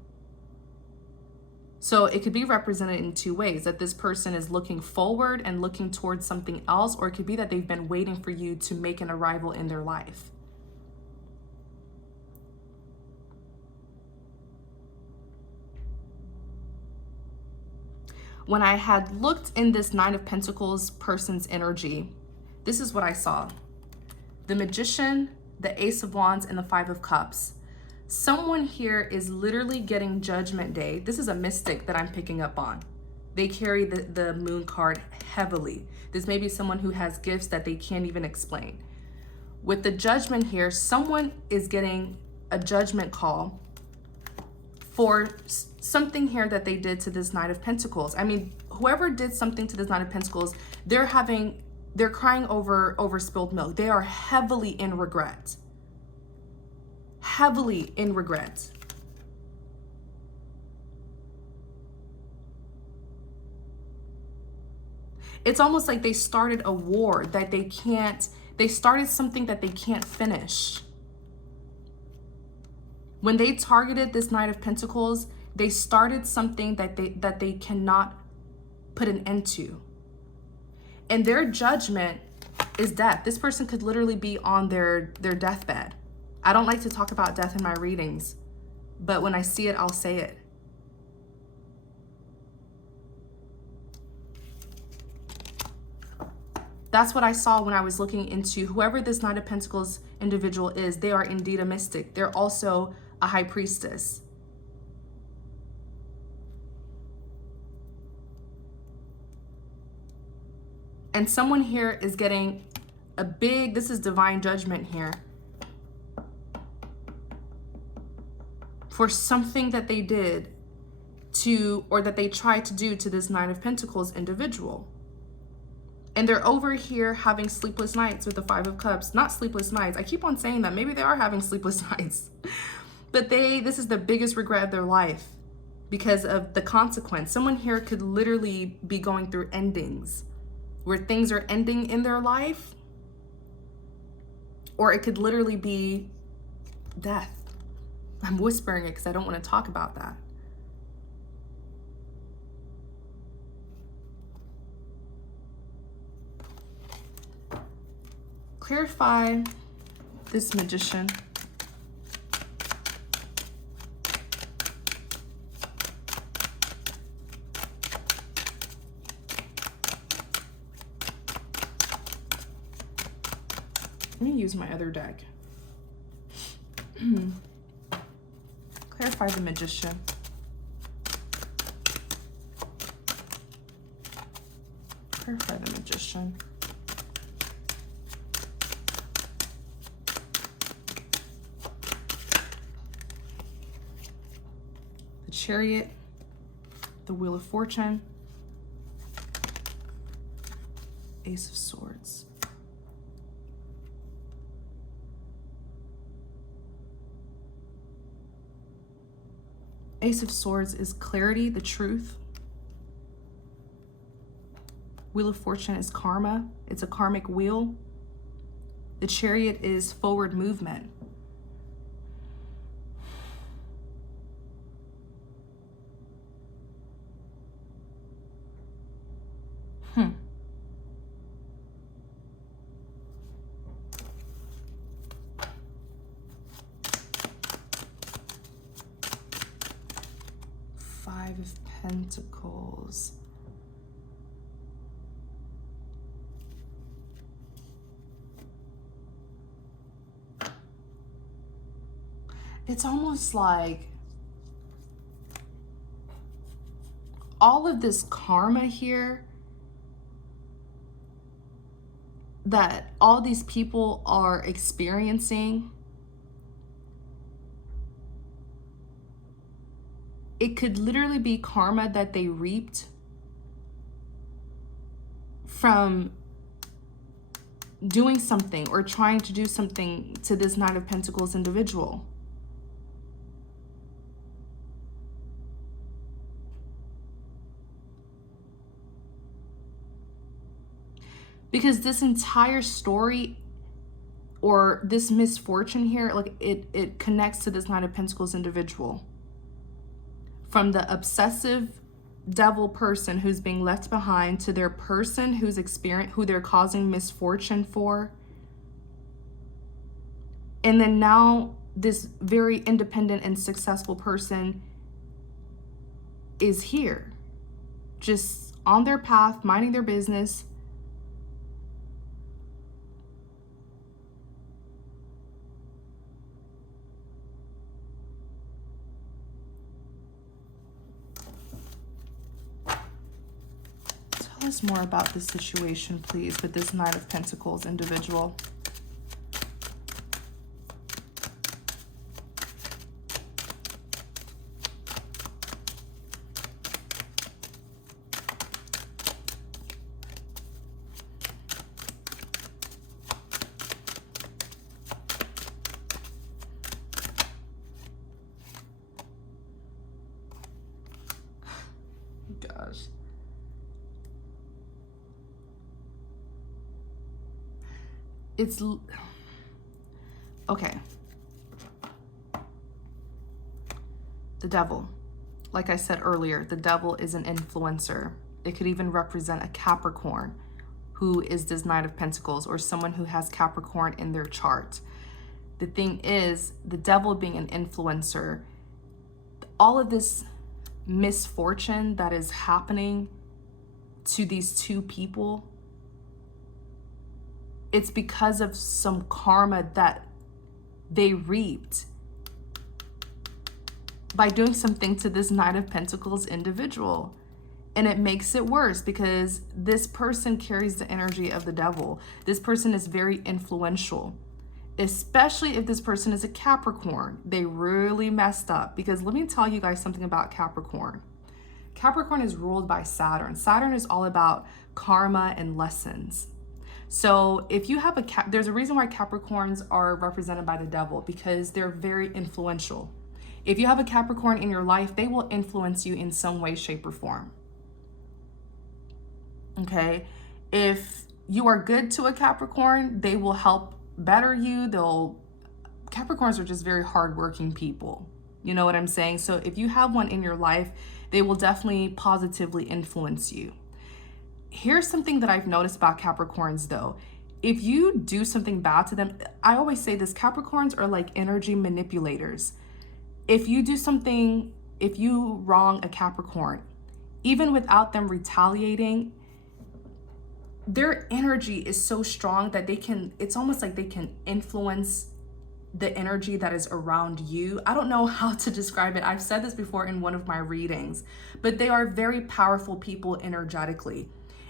So it could be represented in 2 ways, that this person is looking forward and looking towards something else, or it could be that they've been waiting for you to make an arrival in their life. When I had looked in this 9 of Pentacles person's energy, this is what I saw. The Magician, the Ace of Wands, and the 5 of Cups. Someone here is literally getting Judgment Day. This is a mystic that I'm picking up on. They carry the Moon card heavily. This may be someone who has gifts that they can't even explain. With the Judgment here, someone is getting a judgment call for something here that they did to this 9 of Pentacles. I mean, whoever did something to this 9 of Pentacles, they're crying over spilled milk. They are heavily in regret. Heavily in regret. It's almost like they started a war that they started something that they can't finish. When they targeted this 9 of Pentacles, They started something that they cannot put an end to. And their judgment is death. This person could literally be on their deathbed. I don't like to talk about death in my readings, but when I see it, I'll say it. That's what I saw when I was looking into whoever this Knight of Pentacles individual is. They are indeed a mystic. They're also a high priestess. And someone here is getting a big, this is divine judgment here, for something that they did to, or that they tried to do to this Nine of Pentacles individual. And they're over here having sleepless nights with the Five of Cups. Not sleepless nights. I keep on saying that. Maybe they are having sleepless nights. But this is the biggest regret of their life because of the consequence. Someone here could literally be going through endings where things are ending in their life. Or it could literally be death. I'm whispering it because I don't want to talk about that. Clarify this Magician. Let me use my other deck. Clarify the Magician. Clarify the Magician. The Chariot. The Wheel of Fortune. Ace of Swords. Ace of Swords is clarity, the truth. Wheel of Fortune is karma. It's a karmic wheel. The Chariot is forward movement. Five of Pentacles. It's almost like all of this karma here that all these people are experiencing, it could literally be karma that they reaped from doing something or trying to do something to this Knight of Pentacles individual. Because this entire story or this misfortune here, like it connects to this Knight of Pentacles individual. From the obsessive devil person who's being left behind to their person who's who they're causing misfortune for. And then now this very independent and successful person is here, just on their path, minding their business. Tell us more about this situation, please, with this Knight of Pentacles individual. Gosh. It's okay. The Devil. like I said earlier, the devil is an influencer. It could even represent a Capricorn who is this Knight of Pentacles, or someone who has Capricorn in their chart. The thing is, the devil being an influencer, all of this misfortune that is happening to these two people, it's because of some karma that they reaped by doing something to this Knight of Pentacles individual. And it makes it worse because this person carries the energy of the devil. This person is very influential, especially if this person is a Capricorn. They really messed up, because let me tell you guys something about Capricorn. Capricorn is ruled by Saturn. Saturn is all about karma and lessons. So if you have there's a reason why Capricorns are represented by the devil, because they're very influential. If you have a Capricorn in your life, they will influence you in some way, shape, or form. Okay? If you are good to a Capricorn, they will help better you. Capricorns are just very hardworking people. You know what I'm saying? So if you have one in your life, they will definitely positively influence you. Here's something that I've noticed about Capricorns though. If you do something bad to them, I always say this, Capricorns are like energy manipulators. If you do something, if you wrong a Capricorn, even without them retaliating, their energy is so strong that it's almost like they can influence the energy that is around you. I don't know how to describe it. I've said this before in one of my readings, but they are very powerful people energetically,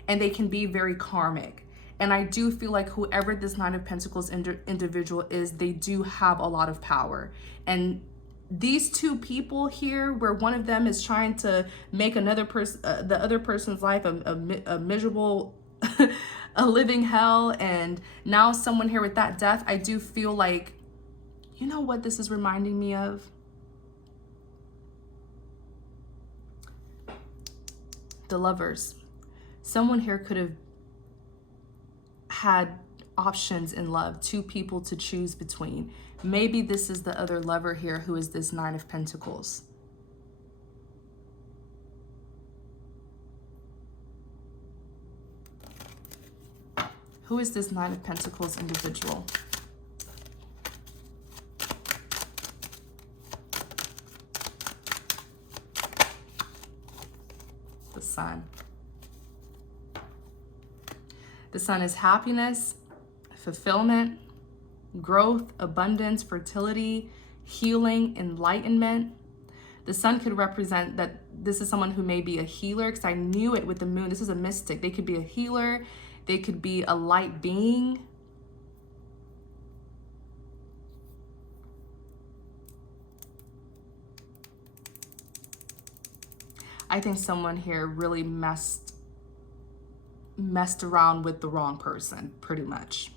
and they can be very karmic. And I do feel like whoever this Nine of Pentacles individual is, they do have a lot of power. And these two people here, where one of them is trying to make another person, the other person's life a miserable, a living hell, and now someone here with that death, I do feel like, you know what this is reminding me of? The Lovers. Someone here could have had options in love, two people to choose between. Maybe this is the other lover here who is this Nine of Pentacles. Who is this Nine of Pentacles individual? The Sun. The Sun is happiness, fulfillment, growth, abundance, fertility, healing, enlightenment. The Sun could represent that this is someone who may be a healer, because I knew it with the Moon. This is a mystic. They could be a healer. They could be a light being. I think someone here really messed around with the wrong person, pretty much.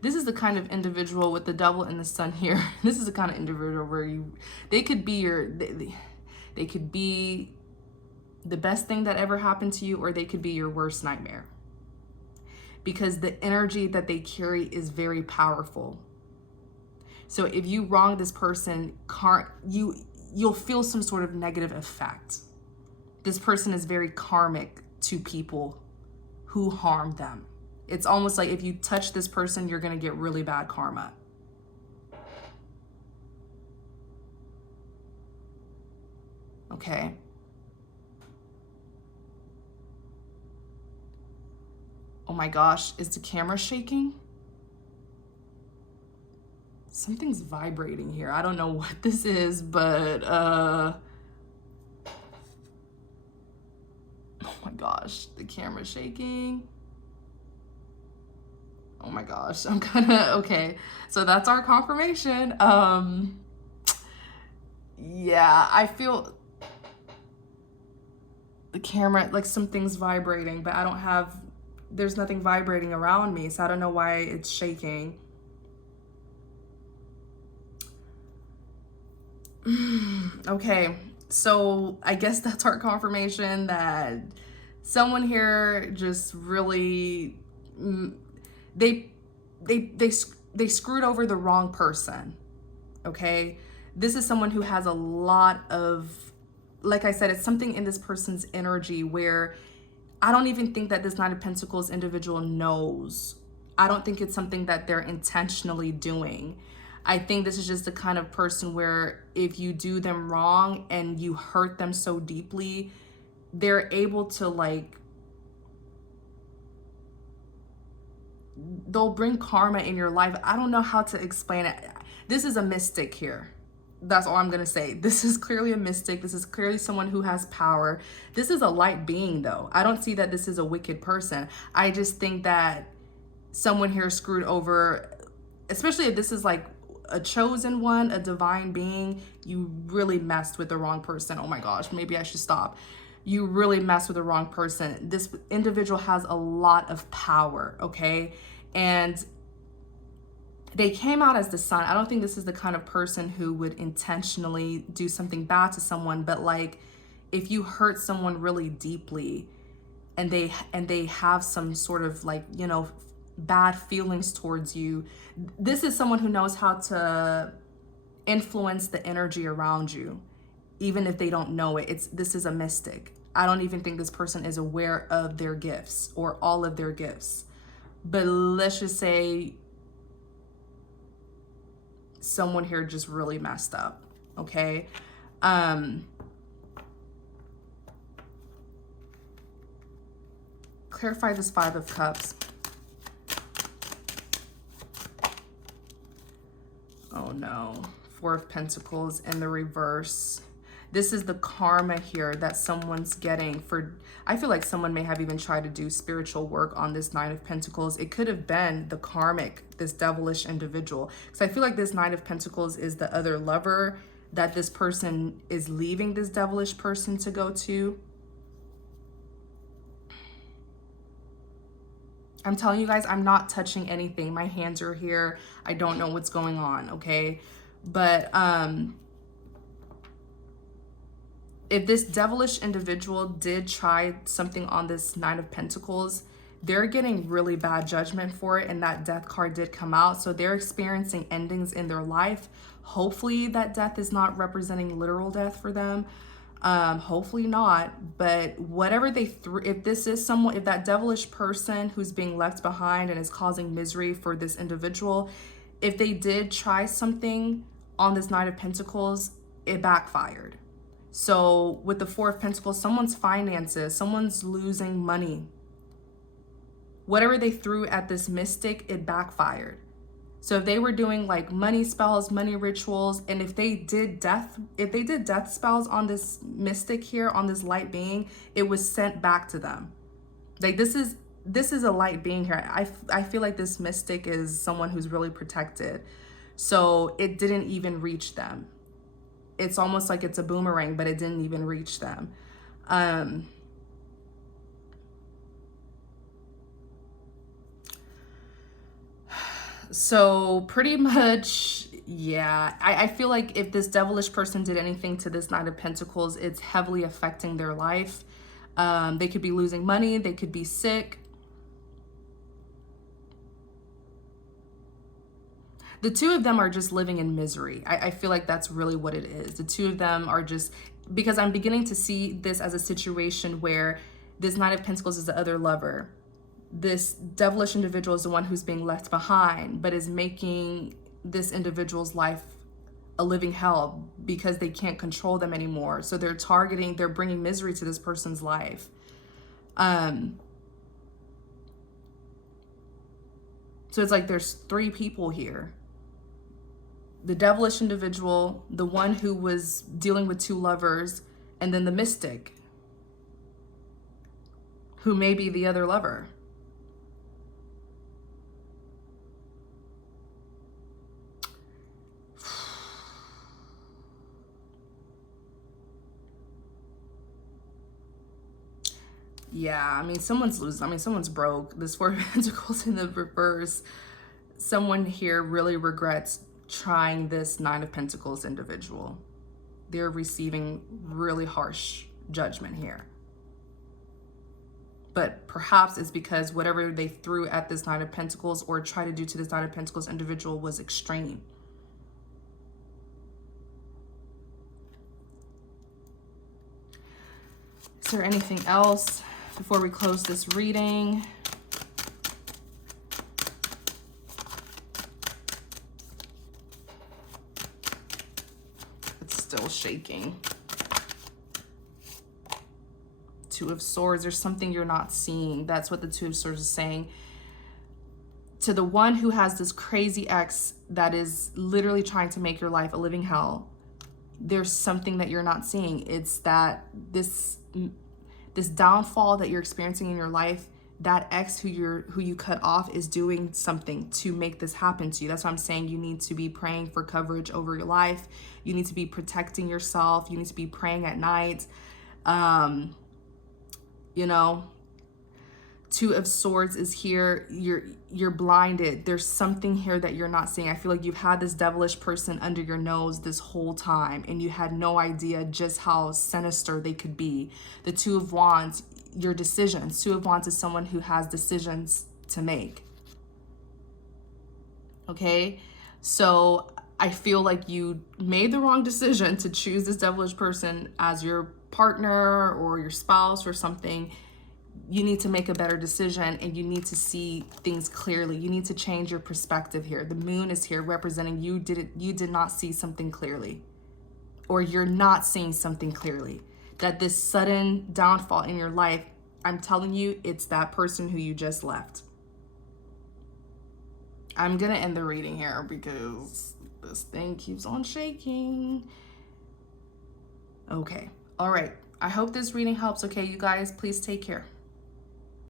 This is the kind of individual with the Devil and the Sun here. This is the kind of individual where they could be they could be the best thing that ever happened to you, or they could be your worst nightmare. Because the energy that they carry is very powerful. So if you wrong this person, you'll feel some sort of negative effect. This person is very karmic to people who harm them. It's almost like if you touch this person, you're going to get really bad karma. Okay. Oh my gosh, is the camera shaking? Something's vibrating here. I don't know what this is, but oh my gosh, the camera's shaking. Oh my gosh, okay. So that's our confirmation. Yeah, I feel the camera, like something's vibrating, but there's nothing vibrating around me, so I don't know why it's shaking. Okay, So I guess that's our confirmation that someone here just really, they they screwed over the wrong person. Okay, this is someone who has a lot of, like I said, it's something in this person's energy where I don't even think that this Knight of Pentacles individual knows. I don't think it's something that they're intentionally doing. I think this is just the kind of person where if you do them wrong and you hurt them so deeply, they're able to like, they'll bring karma in your life. I don't know how to explain it. This is a mystic here. That's all I'm going to say. This is clearly a mystic. This is clearly someone who has power. This is a light being though. I don't see that this is a wicked person. I just think that someone here screwed over, especially if this is like a chosen one, a divine being. You really messed with the wrong person. Oh my gosh, maybe I should stop. You really messed with the wrong person. This individual has a lot of power, okay? And they came out as the sun. I don't think this is the kind of person who would intentionally do something bad to someone, but like if you hurt someone really deeply and they have some sort of like, you know, bad feelings towards you, this is someone who knows how to influence the energy around you, even if they don't know it. This is a mystic. I don't even think this person is aware of their gifts or all of their gifts. But let's just say someone here just really messed up, okay? Clarify this Five of Cups. Oh no, Four of Pentacles in the reverse. This is the karma here that someone's getting for, I feel like someone may have even tried to do spiritual work on this Nine of Pentacles. It could have been the karmic, this devilish individual. Because I feel like this Nine of Pentacles is the other lover that this person is leaving this devilish person to go to. I'm telling you guys, I'm not touching anything. My hands are here. I don't know what's going on, okay? But if this devilish individual did try something on this Nine of Pentacles, they're getting really bad judgment for it, and that death card did come out. So they're experiencing endings in their life. Hopefully that death is not representing literal death for them. Hopefully not, but whatever they threw, if this is someone, if that devilish person who's being left behind and is causing misery for this individual, if they did try something on this Knight of Pentacles, it backfired. So with the Four of Pentacles, someone's finances, someone's losing money. Whatever they threw at this mystic, it backfired. So if they were doing like money spells, money rituals, and if they did death spells on this mystic here, on this light being, it was sent back to them. Like this is a light being here. I feel like this mystic is someone who's really protected. So it didn't even reach them. It's almost like it's a boomerang, but it didn't even reach them. So pretty much, yeah, I feel like if this devilish person did anything to this Knight of Pentacles, it's heavily affecting their life. They could be losing money. They could be sick. The two of them are just living in misery. I feel like that's really what it is. The two of them are just, because I'm beginning to see this as a situation where this Knight of Pentacles is the other lover. This devilish individual is the one who's being left behind, but is making this individual's life a living hell because they can't control them anymore. So they're bringing misery to this person's life. So it's like there's three people here. The devilish individual, the one who was dealing with two lovers, and then the mystic, who may be the other lover. Yeah, I mean, someone's losing. I mean, someone's broke. This Four of Pentacles in the reverse. Someone here really regrets trying this Nine of Pentacles individual. they're receiving really harsh judgment here. But perhaps it's because whatever they threw at this Knight of Pentacles or tried to do to this Knight of Pentacles individual was extreme. Is there anything else before we close this reading? It's still shaking. Two of Swords, there's something you're not seeing. That's what the Two of Swords is saying. To the one who has this crazy ex that is literally trying to make your life a living hell, there's something that you're not seeing. It's that this downfall that you're experiencing in your life, that ex who you cut off is doing something to make this happen to you. That's why I'm saying you need to be praying for coverage over your life. You need to be protecting yourself. You need to be praying at night. You know, Two of Swords is here. You're blinded. There's something here that you're not seeing. I feel like you've had this devilish person under your nose this whole time, and you had no idea just how sinister they could be. The Two of Wands, your decisions. Two of Wands is someone who has decisions to make. Okay? So I feel like you made the wrong decision to choose this devilish person as your partner or your spouse or something. You need to make a better decision, and you need to see things clearly. You need to change your perspective here. The moon is here representing you did not see something clearly, or you're not seeing something clearly. That this sudden downfall in your life, I'm telling you, it's that person who you just left. I'm gonna end the reading here because this thing keeps on shaking. Okay, all right. I hope this reading helps. Okay, you guys, please take care.